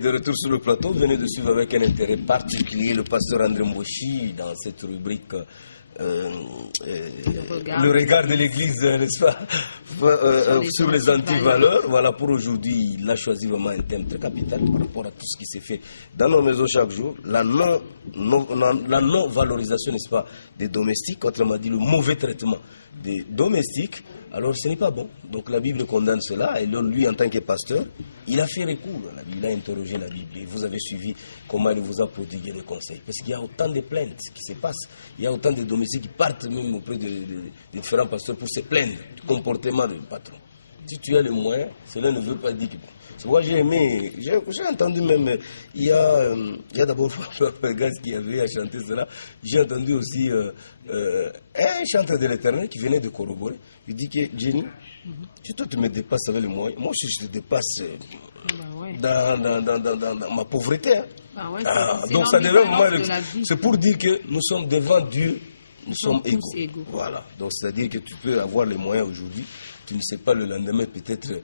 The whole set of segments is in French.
De retour sur le plateau, venez de suivre avec un intérêt particulier le pasteur André Mboshi dans cette rubrique le regard de l'Église, n'est-ce pas, sur les antivaleurs. Voilà, pour aujourd'hui, il a choisi vraiment un thème très capital par rapport à tout ce qui s'est fait dans nos maisons chaque jour. La non-valorisation, n'est-ce pas, des domestiques, autrement dit, le mauvais traitement des domestiques. Alors ce n'est pas bon. Donc la Bible condamne cela et lui en tant que pasteur, il a fait recours à la Bible, il a interrogé la Bible et vous avez suivi comment il vous a prodigué les conseils. Parce qu'il y a autant de plaintes qui se passent, il y a autant de domestiques qui partent même auprès de différents pasteurs pour se plaindre du comportement du patron. Si tu as les moyens, cela ne veut pas dire que bon. Moi j'ai aimé, j'ai entendu même, il y a d'abord un gars qui avait à chanter cela, j'ai entendu aussi un chanteur de l'Éternel qui venait de corroborer. Il dit que Jenny, si toi tu me dépasses avec les moyens, moi aussi je te dépasse dans ma pauvreté. Hein. Donc ça devient c'est pour dire que nous sommes devant Dieu, nous sommes égaux. Voilà, donc c'est-à-dire que tu peux avoir les moyens aujourd'hui. Tu ne sais pas le lendemain, peut-être,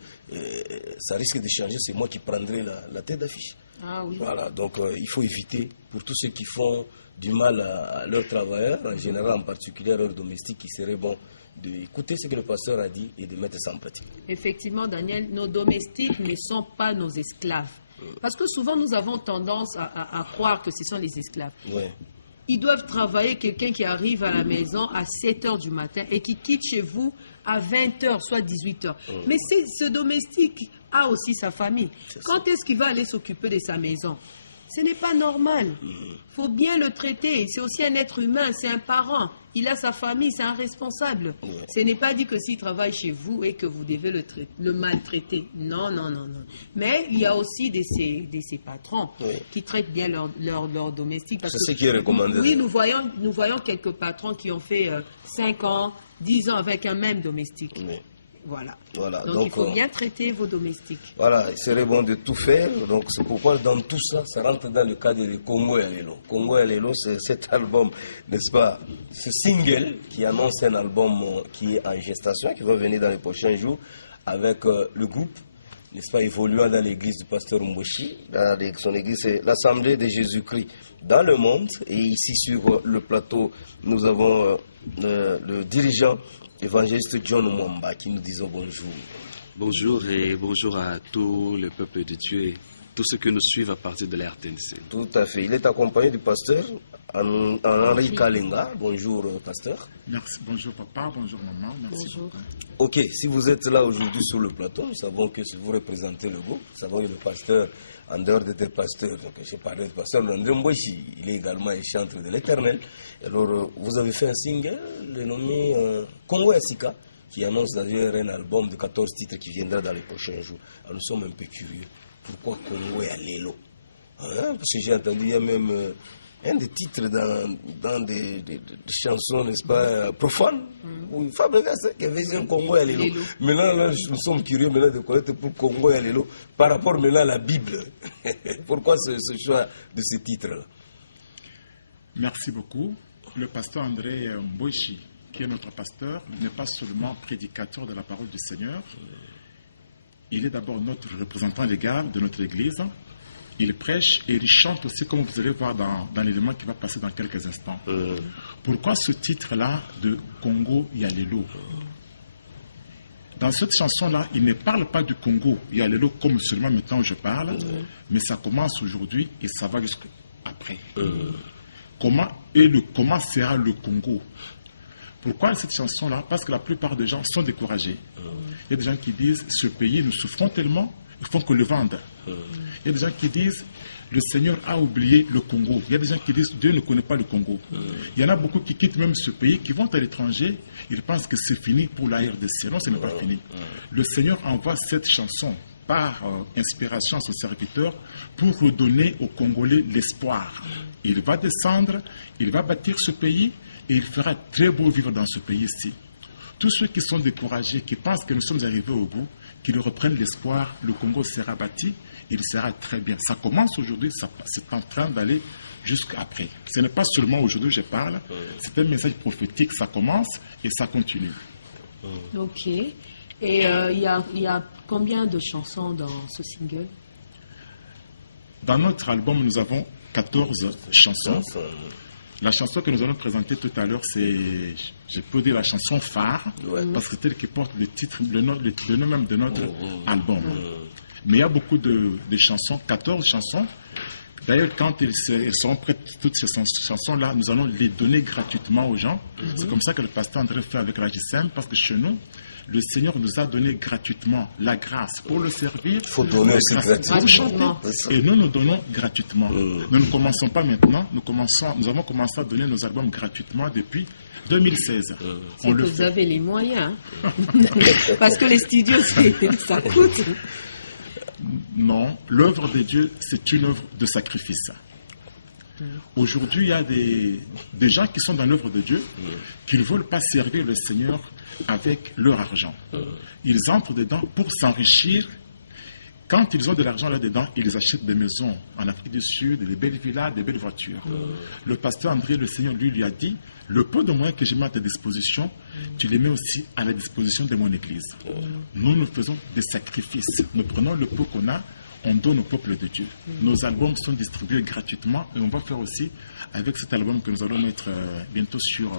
ça risque de changer, c'est moi qui prendrai la tête d'affiche. Ah, oui. Voilà, donc il faut éviter, pour tous ceux qui font du mal à leurs travailleurs, en général, en particulier à leurs domestiques, il serait bon d'écouter ce que le pasteur a dit et de mettre ça en pratique. Effectivement, Daniel, nos domestiques ne sont pas nos esclaves. Parce que souvent, nous avons tendance à croire que ce sont les esclaves. Ouais. Ils doivent travailler, quelqu'un qui arrive à la maison à 7 h du matin et qui quitte chez vous à 20 h, soit 18 h. Mais ce domestique a aussi sa famille. Quand est-ce qu'il va aller s'occuper de sa maison? Ce n'est pas normal. Il faut bien le traiter. C'est aussi un être humain, c'est un parent. Il a sa famille, c'est un responsable. Ce n'est pas dit que s'il travaille chez vous et que vous devez le maltraiter. Non, non, non, non. Mais il y a aussi de ces patrons qui traitent bien leurs domestiques. C'est ce qui est recommandé. Oui, nous voyons quelques patrons qui ont fait 5 ans, 10 ans avec un même domestique. Oui. Voilà. Donc il faut bien traiter vos domestiques. Voilà, il serait bon de tout faire. Donc c'est pourquoi dans tout ça, ça rentre dans le cadre de Congo et Alelo. Congo et Alelo, c'est cet album, n'est-ce pas, ce single qui annonce un album qui est en gestation, qui va venir dans les prochains jours avec le groupe, n'est-ce pas, évoluant dans l'église du pasteur Mboshi. Son église, c'est l'Assemblée de Jésus-Christ dans le monde. Et ici sur le plateau, nous avons le dirigeant évangéliste John Mwamba qui nous dit bonjour. Bonjour et bonjour à tout le peuple de Dieu et tous ceux qui nous suivent à partir de la RTNC. Tout à fait. Il est accompagné du pasteur Henri Kalenga. Bonjour pasteur. Merci. Bonjour papa, bonjour maman. Merci beaucoup. Ok, si vous êtes là aujourd'hui sur le plateau, nous savons que si vous représentez le groupe, nous savons que le pasteur, en dehors d'être pasteur, donc j'ai parlé du pasteur André Mboshi, il est également un chanteur de l'Éternel. Alors, vous avez fait un single, le nommé Congo Asika, qui annonce d'ailleurs un album de 14 titres qui viendra dans les prochains jours. Alors, nous sommes un peu curieux. Pourquoi Congo et Alelo? Parce que j'ai entendu, il y a même un des titres dans des chansons, n'est-ce pas, profanes, où une femme qui avait un Congo et Alelo. Maintenant, là, nous sommes curieux maintenant de connaître pour Congo et Alelo par rapport maintenant à la Bible. Pourquoi ce choix de ce titre-là? Merci beaucoup. Le pasteur André Mboshi, qui est notre pasteur, n'est pas seulement prédicateur de la parole du Seigneur. Il est d'abord notre représentant légal de notre Église. Il prêche et il chante aussi, comme vous allez voir dans l'élément qui va passer dans quelques instants. Pourquoi ce titre-là de Congo Yalelo? Dans cette chanson-là, il ne parle pas du Congo Yalelo comme seulement maintenant je parle, mais ça commence aujourd'hui et ça va jusqu'après. Comment sera le Congo? Pourquoi cette chanson-là? Parce que la plupart des gens sont découragés. Il y a des gens qui disent, ce pays, nous souffrons tellement, il faut qu'on le vende. Il y a des gens qui disent, le Seigneur a oublié le Congo. Il y a des gens qui disent, Dieu ne connaît pas le Congo. Il y en a beaucoup qui quittent même ce pays, qui vont à l'étranger, ils pensent que c'est fini pour la RDC. Non, ce n'est pas fini. Le Seigneur envoie cette chanson par inspiration à son serviteur pour redonner aux Congolais l'espoir. Il va descendre, il va bâtir ce pays et il fera très beau vivre dans ce pays-ci. Tous ceux qui sont découragés, qui pensent que nous sommes arrivés au bout, qu'ils reprennent l'espoir, le Congo sera bâti, il sera très bien. Ça commence aujourd'hui, c'est en train d'aller jusqu'après. Ce n'est pas seulement aujourd'hui que je parle, c'est un message prophétique, ça commence et ça continue. Ok. Et il y a combien de chansons dans ce single? Dans notre album, nous avons 14 chansons. La chanson que nous allons présenter tout à l'heure, c'est, je peux dire, la chanson phare, parce que c'est elle qui porte le titre, le nom même de notre album. Mais il y a beaucoup de chansons, 14 chansons. D'ailleurs, quand elles seront prêtes, toutes ces chansons-là, nous allons les donner gratuitement aux gens. C'est comme ça que le pasteur André fait avec la JCM, parce que chez nous, le Seigneur nous a donné gratuitement la grâce pour le servir. Il faut donner aussi gratuitement. Pour chanter. Et nous donnons gratuitement. Nous ne commençons pas maintenant. Nous avons commencé à donner nos albums gratuitement depuis 2016. Vous avez les moyens. Parce que les studios, ça coûte. Non, l'œuvre de Dieu, c'est une œuvre de sacrifice. Aujourd'hui, il y a des gens qui sont dans l'œuvre de Dieu, qui ne veulent pas servir le Seigneur avec leur argent. Ils entrent dedans pour s'enrichir. Quand ils ont de l'argent là-dedans, ils achètent des maisons en Afrique du Sud, des belles villas, des belles voitures. Le pasteur André, le Seigneur, lui a dit, le peu de moyens que je mets à ta disposition, tu les mets aussi à la disposition de mon Église. Nous faisons des sacrifices. Nous prenons le peu qu'on a, on donne au peuple de Dieu. Nos albums sont distribués gratuitement et on va faire aussi avec cet album que nous allons mettre bientôt sur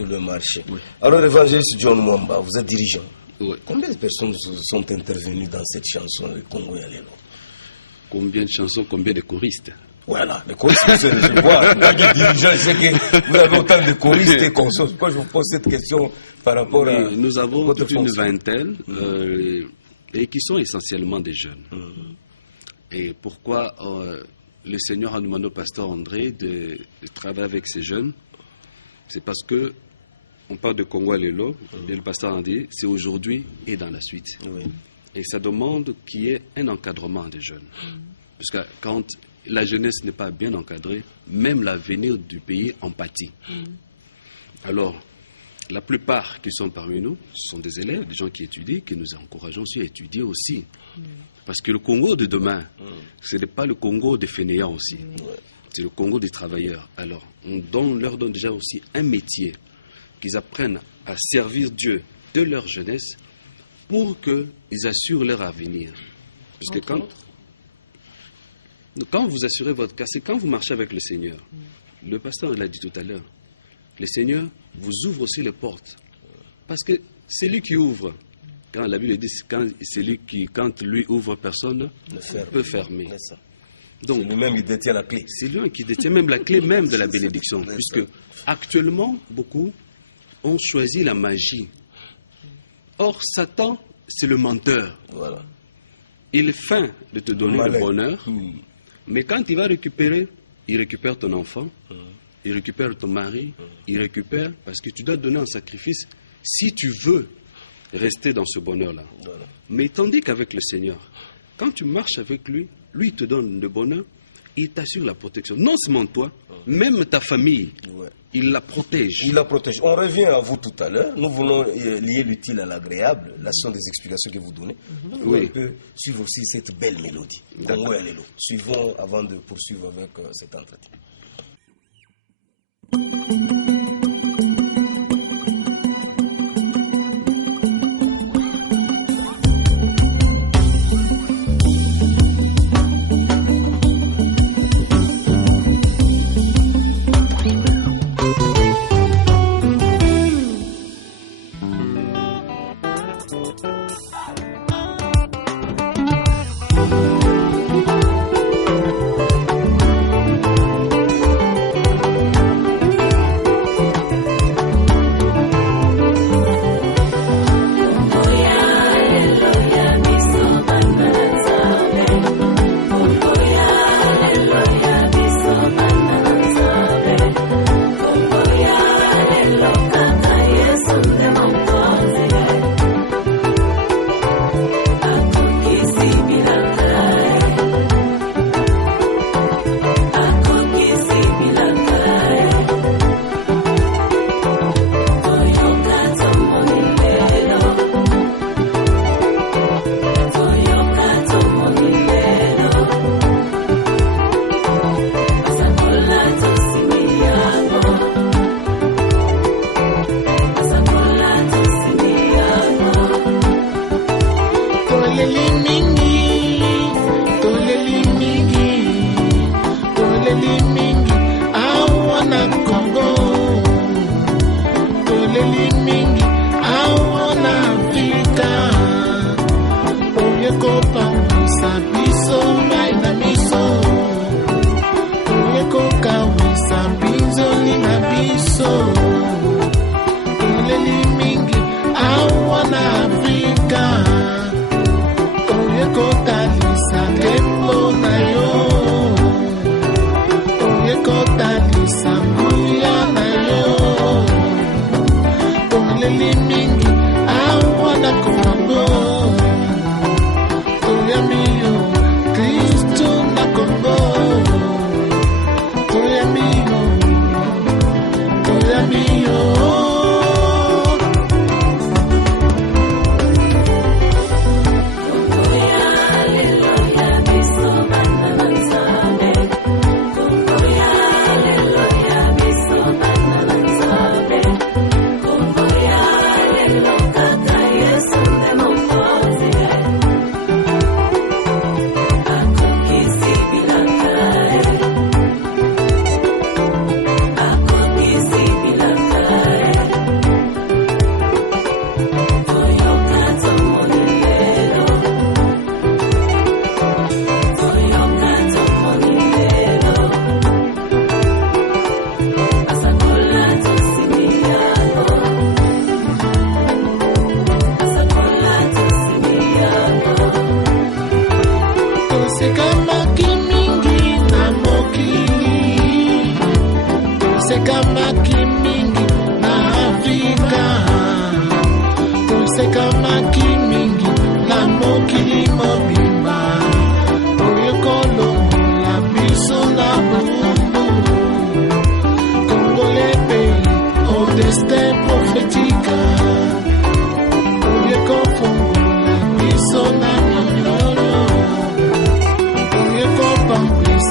le marché. Oui. Alors, évangéliste John Mwamba, vous êtes dirigeant. Oui. Combien de personnes sont intervenues dans cette chanson, le Congo et Allélo? Combien de chansons, combien de choristes? Voilà, les choristes, je vois, quand je dis dirigeant, je sais que vous avez autant de choristes et consorts. Pourquoi je vous pose cette question par rapport à. Nous avons votre toute une fonction. vingtaine et qui sont essentiellement des jeunes. Et pourquoi le Seigneur a demandé au pasteur André de travailler avec ces jeunes? C'est parce que on parle de Congo Allélo, et le pasteur André, c'est aujourd'hui et dans la suite. Oui. Et ça demande qu'il y ait un encadrement des jeunes. Parce que quand la jeunesse n'est pas bien encadrée, même l'avenir du pays en pâtit. Alors, la plupart qui sont parmi nous, ce sont des élèves, des gens qui étudient, que nous encourageons aussi à étudier aussi. Parce que le Congo de demain, ce n'est pas le Congo des fainéants aussi. C'est le Congo des travailleurs. Alors, on leur donne déjà aussi un métier, qu'ils apprennent à servir Dieu de leur jeunesse pour qu'ils assurent leur avenir. Parce que quand vous assurez votre cas, c'est quand vous marchez avec le Seigneur. Le pasteur l'a dit tout à l'heure. Le Seigneur vous ouvre aussi les portes. Parce que c'est lui qui ouvre. Quand la Bible dit, quand lui ouvre, personne ne peut fermer. Donc, lui-même, il détient la clé. C'est lui qui détient même la clé même de la bénédiction. Puisque actuellement, beaucoup ont choisi la magie. Or, Satan, c'est le menteur. Voilà. Il feint de te donner le bonheur, mais quand il va récupérer, il récupère ton enfant, il récupère ton mari, il récupère, parce que tu dois donner un sacrifice si tu veux rester dans ce bonheur-là. Voilà. Mais tandis qu'avec le Seigneur, quand tu marches avec lui, lui te donne le bonheur, il t'assure la protection. Non seulement toi, même ta famille, il la protège. Il la protège. On revient à vous tout à l'heure. Nous voulons lier l'utile à l'agréable. Là, ce sont des explications que vous donnez. On peut suivre aussi cette belle mélodie. Congo et Allélo. Suivons avant de poursuivre avec cet entretien.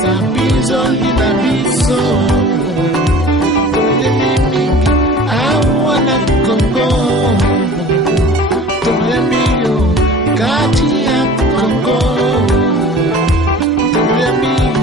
Sapizoli na biso toyemi mingi awa na Kongo, toyemi yo kati ya Kongo, toyemi yo.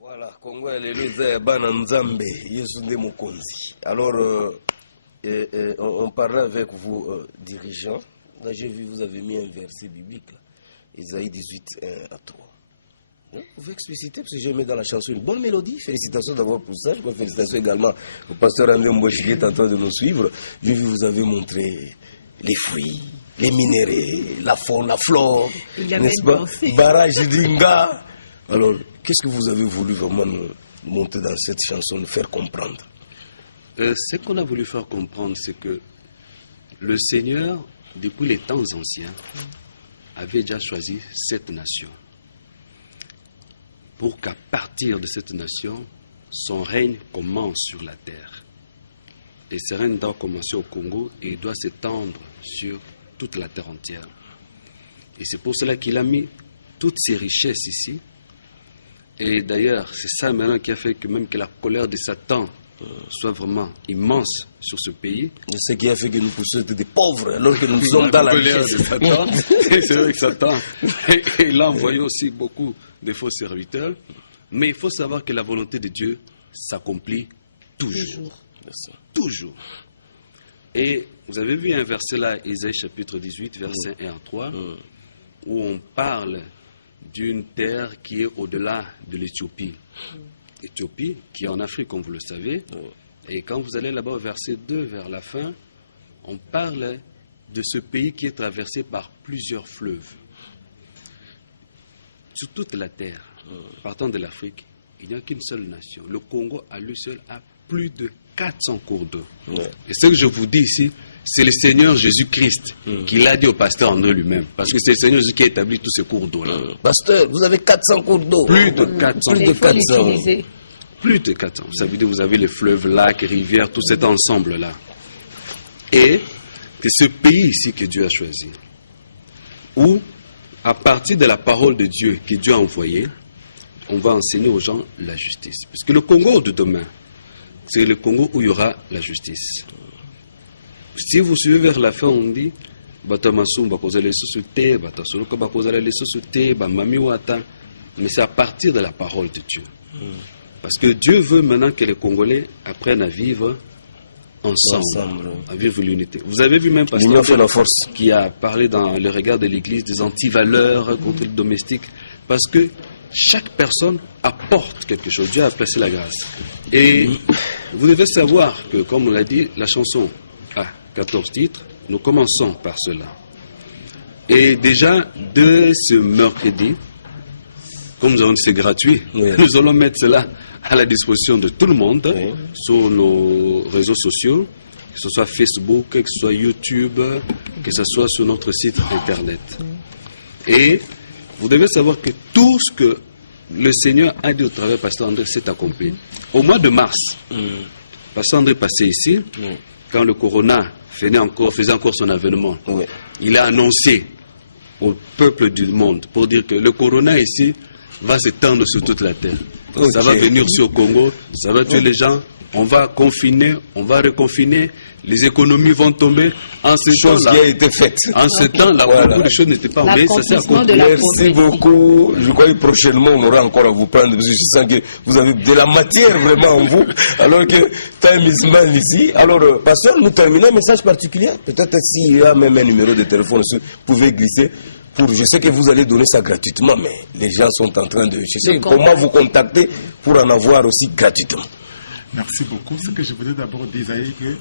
Voilà, Congo Alléluia, Bana Nzambe, Yesu nde Mokonzi. Alors, on parlait avec vous, dirigeants. Là, j'ai vu, vous avez mis un verset biblique, là. Isaïe 18, 1 à 3. Vous pouvez expliciter, parce que j'ai mis dans la chanson une bonne mélodie. Félicitations d'abord pour ça. Je crois félicitations également au pasteur André Mboshi qui est en train de nous suivre. J'ai vu, vous avez montré les fruits, les minéraux, la faune, la flore, n'est-ce pas? Barrage d'Inga. Alors, qu'est-ce que vous avez voulu vraiment nous montrer dans cette chanson, nous faire comprendre? Ce qu'on a voulu faire comprendre, c'est que le Seigneur, depuis les temps anciens, avait déjà choisi cette nation pour qu'à partir de cette nation, son règne commence sur la terre. Et ce règne doit commencer au Congo et il doit s'étendre sur toute la terre entière. Et c'est pour cela qu'il a mis toutes ces richesses ici. Et d'ailleurs, c'est ça maintenant qui a fait que même que la colère de Satan soit vraiment immense sur ce pays. C'est ce qui a fait que nous puissions être des pauvres alors que nous sommes dans la richesse de Satan. C'est vrai que Satan, il a envoyé aussi beaucoup de faux serviteurs. Mais il faut savoir que la volonté de Dieu s'accomplit toujours. Toujours. Et vous avez vu un verset là, Isaïe chapitre 18, verset 1 à 3, où on parle d'une terre qui est au-delà de l'Éthiopie. Éthiopie, qui est en Afrique, comme vous le savez. Et quand vous allez là-bas au verset 2, vers la fin, on parle de ce pays qui est traversé par plusieurs fleuves. Sur toute la terre, partant de l'Afrique, il n'y a qu'une seule nation. Le Congo, à lui seul, a plus de 400 cours d'eau. Et ce que je vous dis ici, c'est le Seigneur Jésus-Christ qui l'a dit au pasteur André lui-même. Parce que c'est le Seigneur Jésus qui a établi tous ces cours d'eau-là. Pasteur, vous avez 400 cours d'eau. Plus de 400. Plus de 400. Plus de 400. Ça veut dire que vous avez les fleuves, lacs, rivières, tout cet ensemble-là. Et c'est ce pays ici que Dieu a choisi. Où, à partir de la parole de Dieu que Dieu a envoyée, on va enseigner aux gens la justice. Parce que le Congo de demain, c'est le Congo où il y aura la justice. Si vous suivez vers la fin, on dit mais c'est à partir de la parole de Dieu. Parce que Dieu veut maintenant que les Congolais apprennent à vivre ensemble, à vivre l'unité. Vous avez vu même Pasteur qui a parlé dans le regard de l'Église des antivaleurs contre le domestique. Parce que chaque personne apporte quelque chose. Dieu a placé la grâce. Et vous devez savoir que, comme on l'a dit, la chanson a 14 titres. Nous commençons par cela. Et déjà, de ce mercredi, comme nous avons dit, c'est gratuit, nous allons mettre cela à la disposition de tout le monde sur nos réseaux sociaux, que ce soit Facebook, que ce soit YouTube, que ce soit sur notre site internet. Et vous devez savoir que tout ce que le Seigneur a dit au travers de Pasteur André s'est accompli. Au mois de mars, Pasteur André passait ici, quand le corona faisait encore son avènement. Il a annoncé au peuple du monde pour dire que le corona ici va s'étendre sur toute la terre. Ça va venir sur le Congo, ça va tuer les gens, on va confiner, on va reconfiner, les économies vont tomber. En ce temps-là, qui a été faite. En ce temps-là, beaucoup de choses n'étaient pas oubliées. Ça s'est accompli. Merci beaucoup. Je crois que prochainement, on aura encore à vous prendre, parce que je sens que vous avez de la matière vraiment en vous, alors que time is man ici. Alors, pasteur, nous terminons un message particulier. Peut-être s'il y a même un numéro de téléphone, vous pouvez glisser. Je sais que vous allez donner ça gratuitement, mais les gens sont en train de chercher comment vous contacter pour en avoir aussi gratuitement. Merci beaucoup. Ce que je voulais d'abord dire, c'est que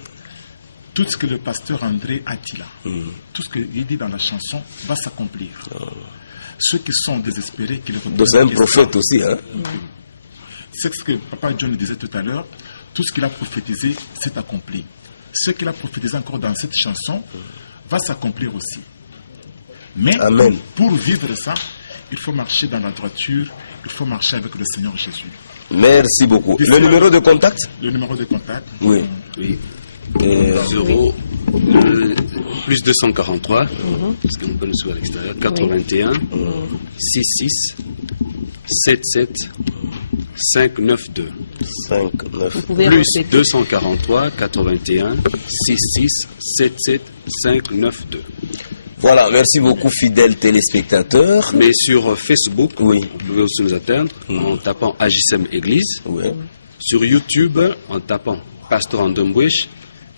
tout ce que le pasteur André a dit là, tout ce qu'il dit dans la chanson va s'accomplir. Ceux qui sont désespérés, qui le reprennent. C'est un prophète aussi, hein? C'est ce que Papa John disait tout à l'heure. Tout ce qu'il a prophétisé s'est accompli. Ce qu'il a prophétisé encore dans cette chanson va s'accomplir aussi. Mais pour vivre ça, il faut marcher dans la droiture, il faut marcher avec le Seigneur Jésus. Merci beaucoup. Le numéro de contact? Le numéro de contact? Oui. Plus 243, parce qu'on peut nous suivre à l'extérieur, 81 66 77 592. Plus 243 81 66 77 592. Voilà, merci beaucoup, fidèles téléspectateurs. Mais sur Facebook, vous pouvez aussi nous atteindre en tapant AJSM Église. Sur YouTube, en tapant Pasteur Andembouech.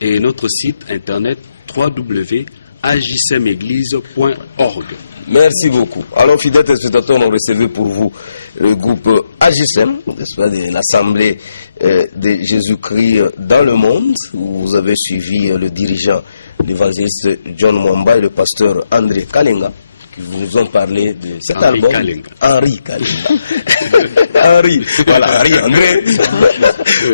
Et notre site internet www.ajsmeglise.org. Merci beaucoup. Alors, fidèles téléspectateurs, on a réservé pour vous le groupe AJSM, n'est-ce pas, de l'Assemblée de Jésus-Christ dans le monde, où vous avez suivi le dirigeant, l'évangéliste John Mwamba et le pasteur André Kalenga, qui vous ont parlé de cet album. Henri Kalenga. Henri, voilà, Henri André.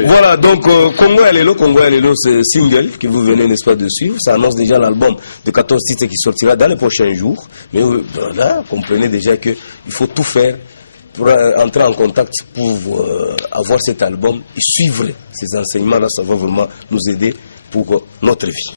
Voilà, donc Congo Alelo, c'est single que vous venez, n'est-ce pas, de suivre. Ça annonce déjà l'album de 14 titres qui sortira dans les prochains jours. Mais là, comprenez déjà qu'il faut tout faire pour entrer en contact pour avoir cet album et suivre ces enseignements-là. Ça va vraiment nous aider pour notre vie.